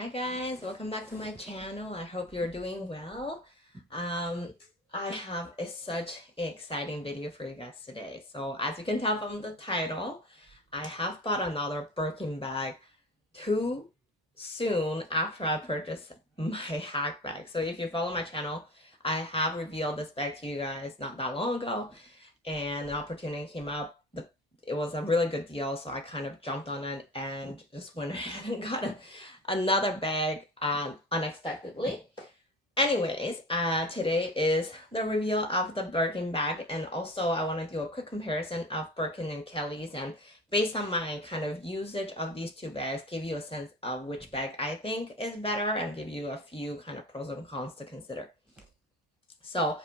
Hi guys, welcome back to my channel. I hope you're doing well. I have such an exciting video for you guys today. So as you can tell from the title, I have bought another Birkin bag too soon after I purchased my hack bag. So if you follow my channel, I have revealed this bag to you guys not that long ago, and the opportunity came up. It was a really good deal, so I kind of jumped on it and just went ahead and got another bag unexpectedly. Anyways, today is the reveal of the Birkin bag, and also I want to do a quick comparison of Birkin and Kelly's, and based on my kind of usage of these two bags, give you a sense of which bag I think is better and give you a few kind of pros and cons to consider. So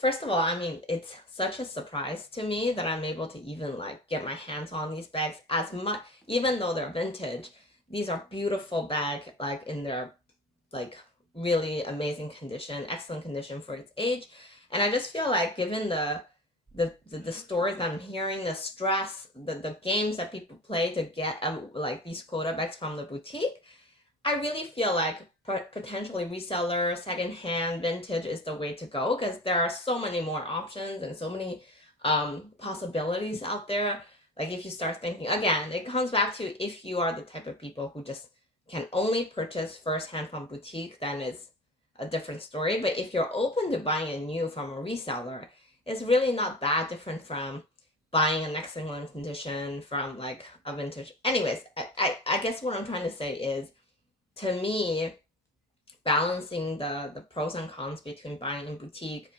first of all, I mean, it's such a surprise to me that I'm able to even like get my hands on these bags as much, even though they're vintage. These are beautiful bag, like in their like really amazing condition, excellent condition for its age. And I just feel like given the stories I'm hearing, the stress, the games that people play to get like these quota bags from the boutique, I really feel like potentially reseller, secondhand, vintage is the way to go because there are so many more options and so many possibilities out there. Like if you start thinking again, it comes back to if you are the type of people who just can only purchase firsthand from boutique, then it's a different story. But if you're open to buying a new from a reseller, it's really not that different from buying an excellent condition from like a vintage. Anyways, I guess what I'm trying to say is, to me, balancing the pros and cons between buying in boutique,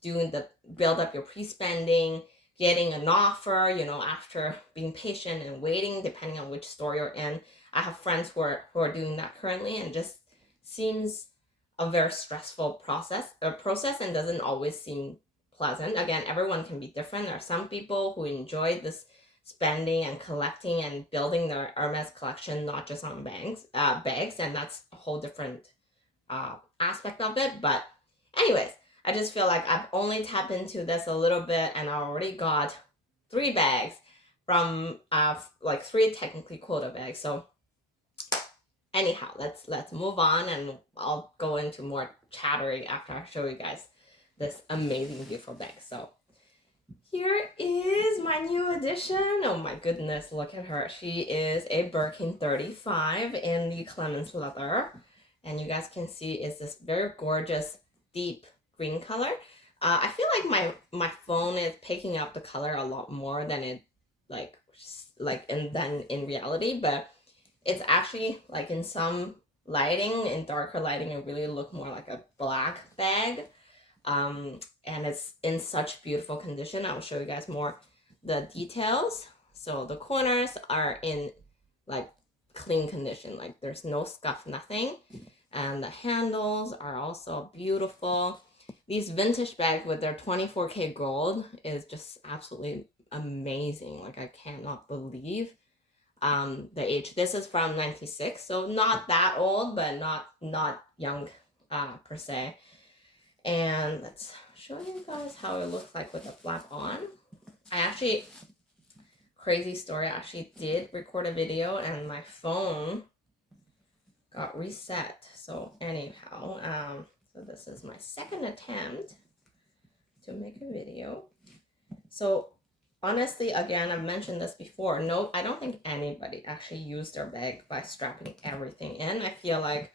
doing the build up your pre-spending, getting an offer, after being patient and waiting, depending on which store you're in. I have friends who are doing that currently, and just seems a very stressful process and doesn't always seem pleasant. Again, everyone can be different. There are some people who enjoy this spending and collecting and building their Hermes collection, not just on bags, and that's a whole different aspect of it. But anyways, I just feel like I've only tapped into this a little bit, and I already got 3 bags from like 3 technically quota bags. So anyhow, let's move on, and I'll go into more chattery after I show you guys this amazing beautiful bag. So here is my new addition. Oh my goodness, look at her. She is a Birkin 35 in the Clemens leather. And you guys can see it's this very gorgeous deep green color. I feel like my phone is picking up the color a lot more than it than in reality, but it's actually like in some lighting, in darker lighting, it really look more like a black bag. And it's in such beautiful condition. I'll show you guys more the details. So the corners are in like clean condition, like there's no scuff, nothing. And the handles are also beautiful. These vintage bags with their 24K gold is just absolutely amazing. Like I cannot believe the age. This is from 96, so not that old, but not young per se. And let's show you guys how it looks like with the flap on. I actually, crazy story, I actually did record a video and my phone got reset. So anyhow, so this is my second attempt to make a video. So honestly, again, I've mentioned this before. No, I don't think anybody actually used their bag by strapping everything in. I feel like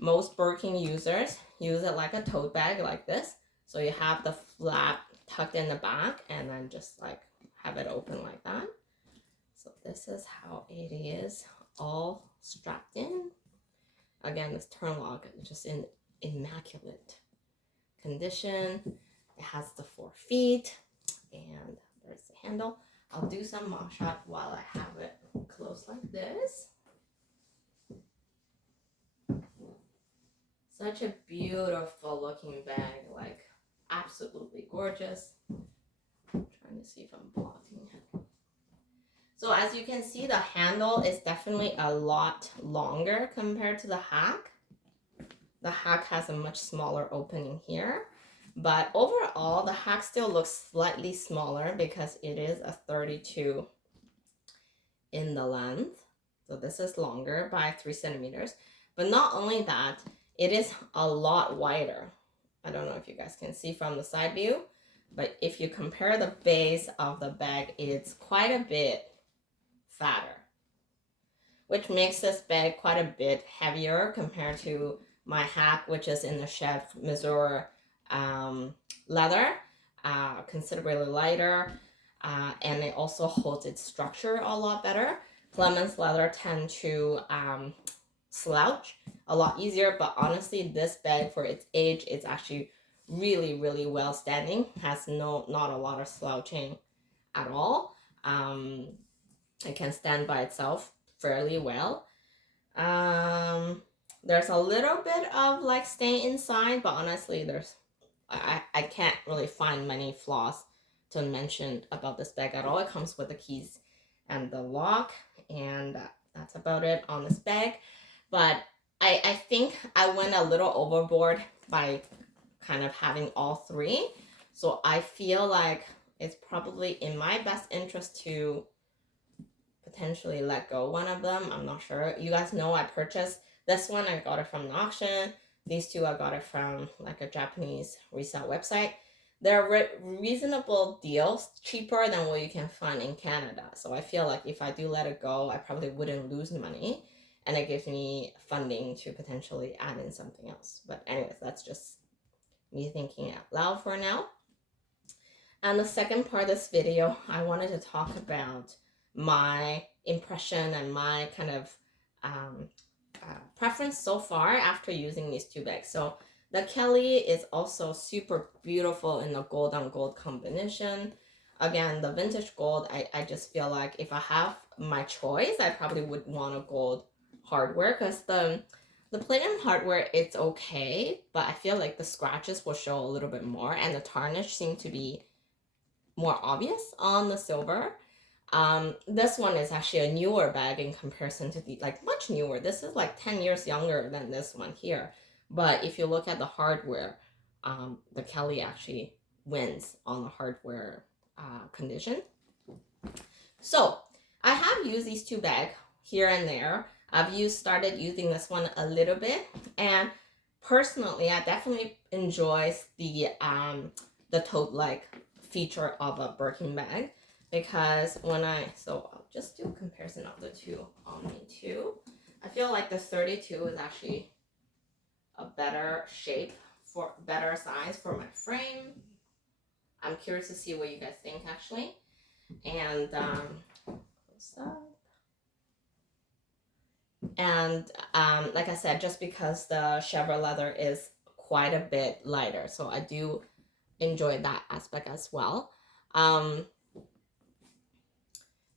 most Birkin users use it like a tote bag like this. So you have the flap tucked in the back and then just like have it open like that. So this is how it is all strapped in. Again, this turn lock is just in immaculate condition. It has the 4 feet and there's the handle. I'll do some mock shot while I have it close like this. Such a beautiful looking bag, like absolutely gorgeous. I'm trying to see if I'm blocking it. So as you can see, the handle is definitely a lot longer compared to the hack. The hack has a much smaller opening here, but overall the hack still looks slightly smaller because it is a 32 in the length. So this is longer by 3 centimeters. But not only that, it is a lot wider. I don't know if you guys can see from the side view, but if you compare the base of the bag, it's quite a bit fatter, which makes this bag quite a bit heavier compared to my hack, which is in the Chef Missouri leather, considerably lighter, and it also holds its structure a lot better. Clemens leather tend to slouch a lot easier, but honestly, this bag for its age, it's actually really well standing. Has not a lot of slouching at all. It can stand by itself fairly well. There's a little bit of like stain inside, but honestly, I can't really find many flaws to mention about this bag at all. It comes with the keys and the lock, and that's about it on this bag. But I think I went a little overboard by kind of having all three. So I feel like it's probably in my best interest to potentially let go one of them. I'm not sure. You guys know I purchased this one. I got it from an auction. These two I got it from like a Japanese resale website. They're reasonable deals, cheaper than what you can find in Canada. So I feel like if I do let it go, I probably wouldn't lose money, and it gives me funding to potentially add in something else. But anyways, that's just me thinking out loud for now. And the second part of this video, I wanted to talk about my impression and my kind of preference so far after using these two bags. So the Kelly is also super beautiful in the gold on gold combination. Again, the vintage gold, I just feel like if I have my choice, I probably would want a gold hardware, because the platinum hardware, it's okay, but I feel like the scratches will show a little bit more, and the tarnish seemed to be more obvious on the silver. This one is actually a newer bag in comparison to the, like, much newer. This is like 10 years younger than this one here. But if you look at the hardware, the Kelly actually wins on the hardware condition. So I have used these two bags here and there. I've started using this one a little bit, and personally, I definitely enjoy the tote-like feature of a Birkin bag, because so I'll just do a comparison of the two on me too. I feel like the 32 is actually a better shape, for better size for my frame. I'm curious to see what you guys think actually. And like I said, just because the Chevrolet leather is quite a bit lighter, so I do enjoy that aspect as well.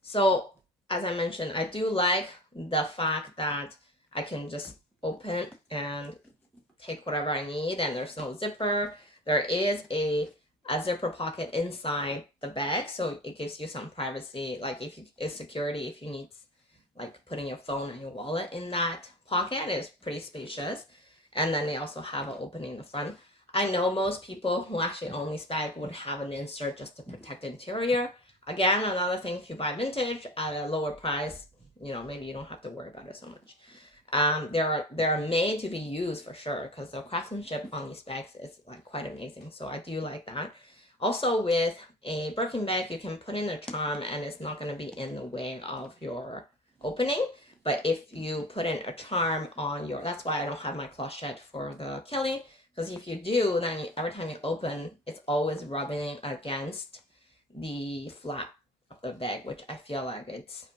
So as I mentioned, I do like the fact that I can just open and take whatever I need, and there's no zipper. There is a zipper pocket inside the bag, so it gives you some privacy, like it's security if you need like putting your phone and your wallet in that pocket. It's pretty spacious. And then they also have an opening in the front. I know most people who actually own this bag would have an insert just to protect the interior. Again, another thing, if you buy vintage at a lower price, maybe you don't have to worry about it so much. They're made to be used for sure, because the craftsmanship on these bags is like quite amazing. So I do like that. Also, with a Birkin bag, you can put in a charm and it's not going to be in the way of your opening. But if you put in a charm on that's why I don't have my clochette for the Kelly, because if you do, then every time you open, it's always rubbing against the flap of the bag, which I feel like it's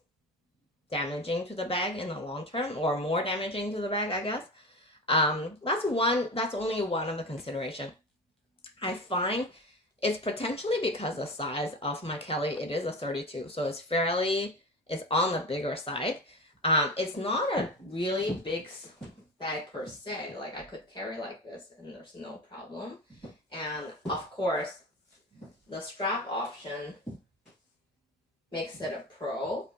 damaging to the bag in the long term, or more damaging to the bag, I guess. That's only one of the consideration. I find it's potentially because the size of my Kelly, it is a 32, so it's on the bigger side. It's not a really big bag per se. Like, I could carry like this and there's no problem. And of course, the strap option makes it a pro.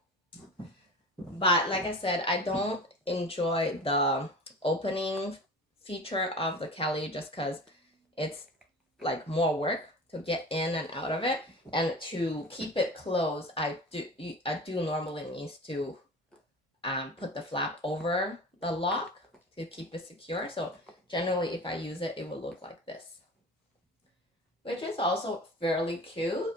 But like I said, I don't enjoy the opening feature of the Kelly, just because it's like more work to get in and out of it, and to keep it closed, I do normally need to put the flap over the lock to keep it secure. So generally, if I use it, it will look like this, which is also fairly cute.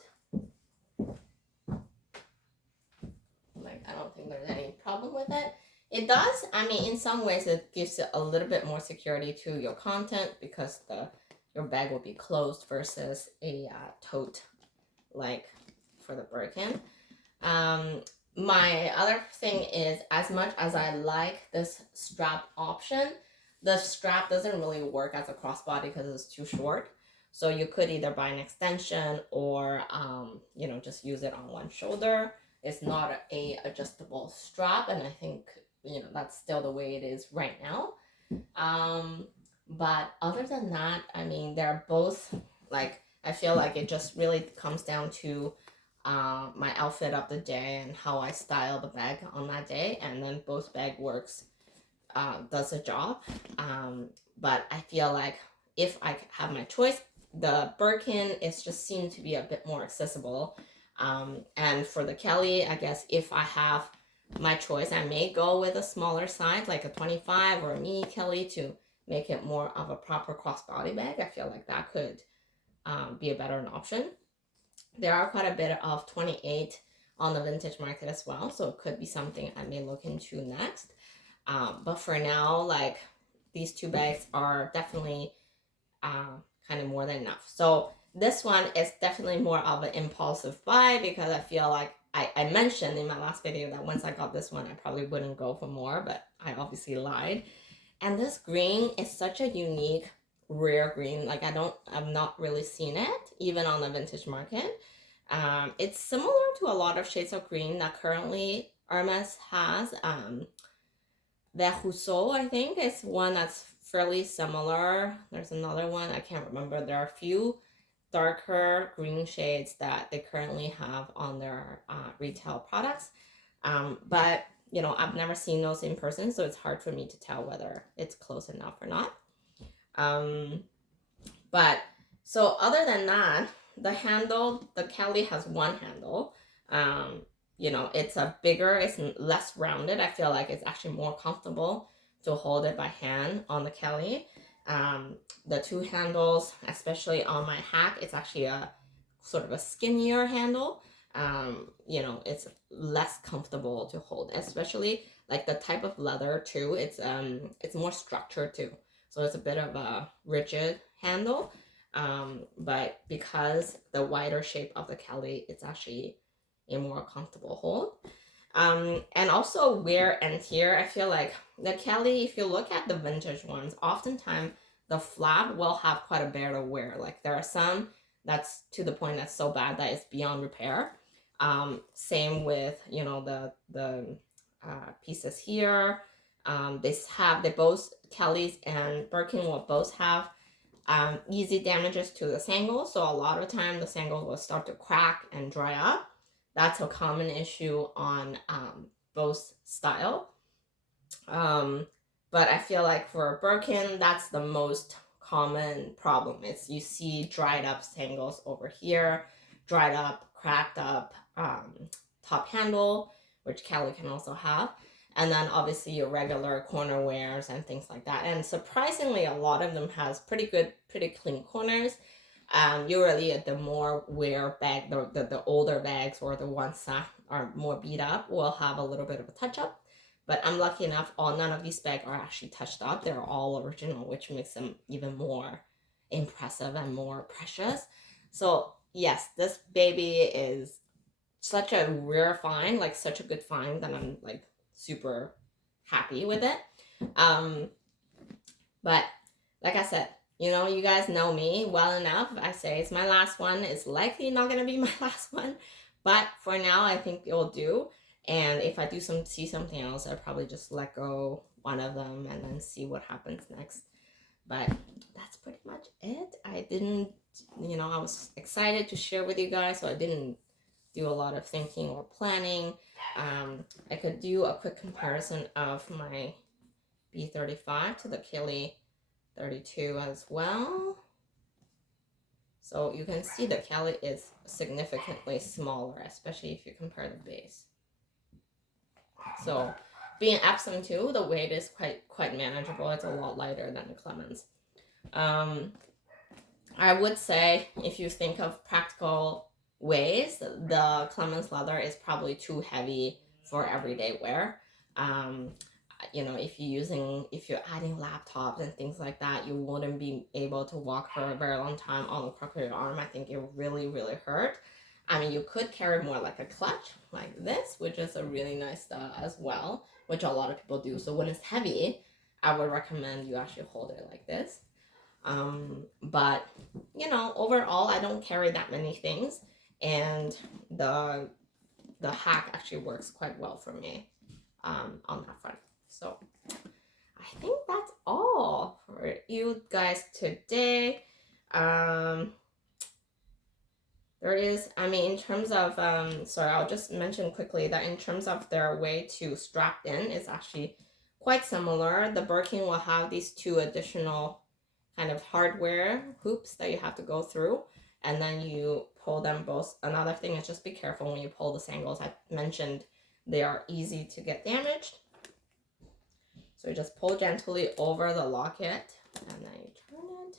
Like, I don't think there's any problem with it. It does, I mean, in some ways, it gives it a little bit more security to your content because your bag will be closed versus a tote, like for the Birkin. My other thing is, as much as I like this strap option, the strap doesn't really work as a crossbody because it's too short. So you could either buy an extension or, just use it on one shoulder. It's not a adjustable strap, and I think, that's still the way it is right now. But other than that, I mean, they're both, like, I feel like it just really comes down to my outfit of the day and how I style the bag on that day, and then both bag works does the job. But I feel like if I have my choice, the Birkin is just seemed to be a bit more accessible. And for the Kelly, I guess if I have my choice, I may go with a smaller size, like a 25 or a mini Kelly, to make it more of a proper crossbody bag. I feel like that could be a better option. There are quite a bit of 28 on the vintage market as well, so it could be something I may look into next. But for now, like, these two bags are definitely kind of more than enough. So this one is definitely more of an impulsive buy because I feel like I mentioned in my last video that once I got this one, I probably wouldn't go for more, but I obviously lied. And this green is such a unique, rare green. Like, I've not really seen it, even on the vintage market. It's similar to a lot of shades of green that currently Hermes has. The Rousseau, I think, is one that's fairly similar. There's another one, I can't remember. There are a few darker green shades that they currently have on their retail products. But, I've never seen those in person, so it's hard for me to tell whether it's close enough or not. But, so other than that, the handle, the Kelly has one handle. It's it's less rounded. I feel like it's actually more comfortable to hold it by hand on the Kelly. The two handles, especially on my hack, it's actually a sort of a skinnier handle. It's less comfortable to hold, especially like the type of leather too. It's more structured too, so it's a bit of a rigid handle. But because the wider shape of the Kelly, it's actually a more comfortable hold. And also wear and tear. I feel like the Kelly, if you look at the vintage ones, oftentimes the flap will have quite a bit of wear. Like, there are some that's to the point that's so bad that it's beyond repair. Same with, the pieces here. They both, Kelly's and Birkin will both have easy damages to the sangle. So a lot of time the sangle will start to crack and dry up. That's a common issue on both style. But I feel like for Birkin, that's the most common problem. You see dried up sangles over here, dried up, cracked up top handle, which Kelly can also have. And then obviously your regular corner wears and things like that. And surprisingly, a lot of them has pretty clean corners. Usually the more wear bag, the older bags or the ones that are more beat up will have a little bit of a touch up. But I'm lucky enough, none of these bags are actually touched up. They're all original, which makes them even more impressive and more precious. So yes, this baby is such a rare find, like such a good find that I'm like super happy with it. But like I said, you guys know me well enough. I say it's my last one. It's likely not going to be my last one. But for now, I think it will do. And if I do see something else, I'll probably just let go one of them and then see what happens next. But that's pretty much it. I didn't, I was excited to share with you guys, so I didn't do a lot of thinking or planning. I could do a quick comparison of my B35 to the Kelly 32 as well. So you can see the Kelly is significantly smaller, especially if you compare the base. So being Epsom too, the weight is quite manageable. It's a lot lighter than the Clemens. I would say if you think of practical ways, the Clemens leather is probably too heavy for everyday wear. Um, if you're adding laptops and things like that, you wouldn't be able to walk for a very long time on the crook of your arm. I think it really hurt. I mean, you could carry more like a clutch like this, which is a really nice style as well, which a lot of people do. So when it's heavy, I would recommend you actually hold it like this. But overall, I don't carry that many things, and the hack actually works quite well for me on that front. So I think that's all for you guys today. There is, I mean, in terms of, sorry, I'll just mention quickly that in terms of their way to strap in, it's actually quite similar. The Birkin will have these two additional kind of hardware hoops that you have to go through, and then you pull them both. Another thing is just be careful when you pull the sangles. I mentioned they are easy to get damaged. So you just pull gently over the locket, and then you turn it,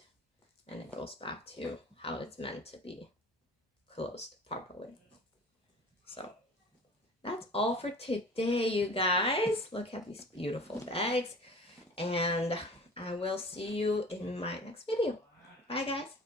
and it goes back to how it's meant to be closed properly. So that's all for today, you guys. Look at these beautiful bags, and I will see you in my next video. Bye, guys.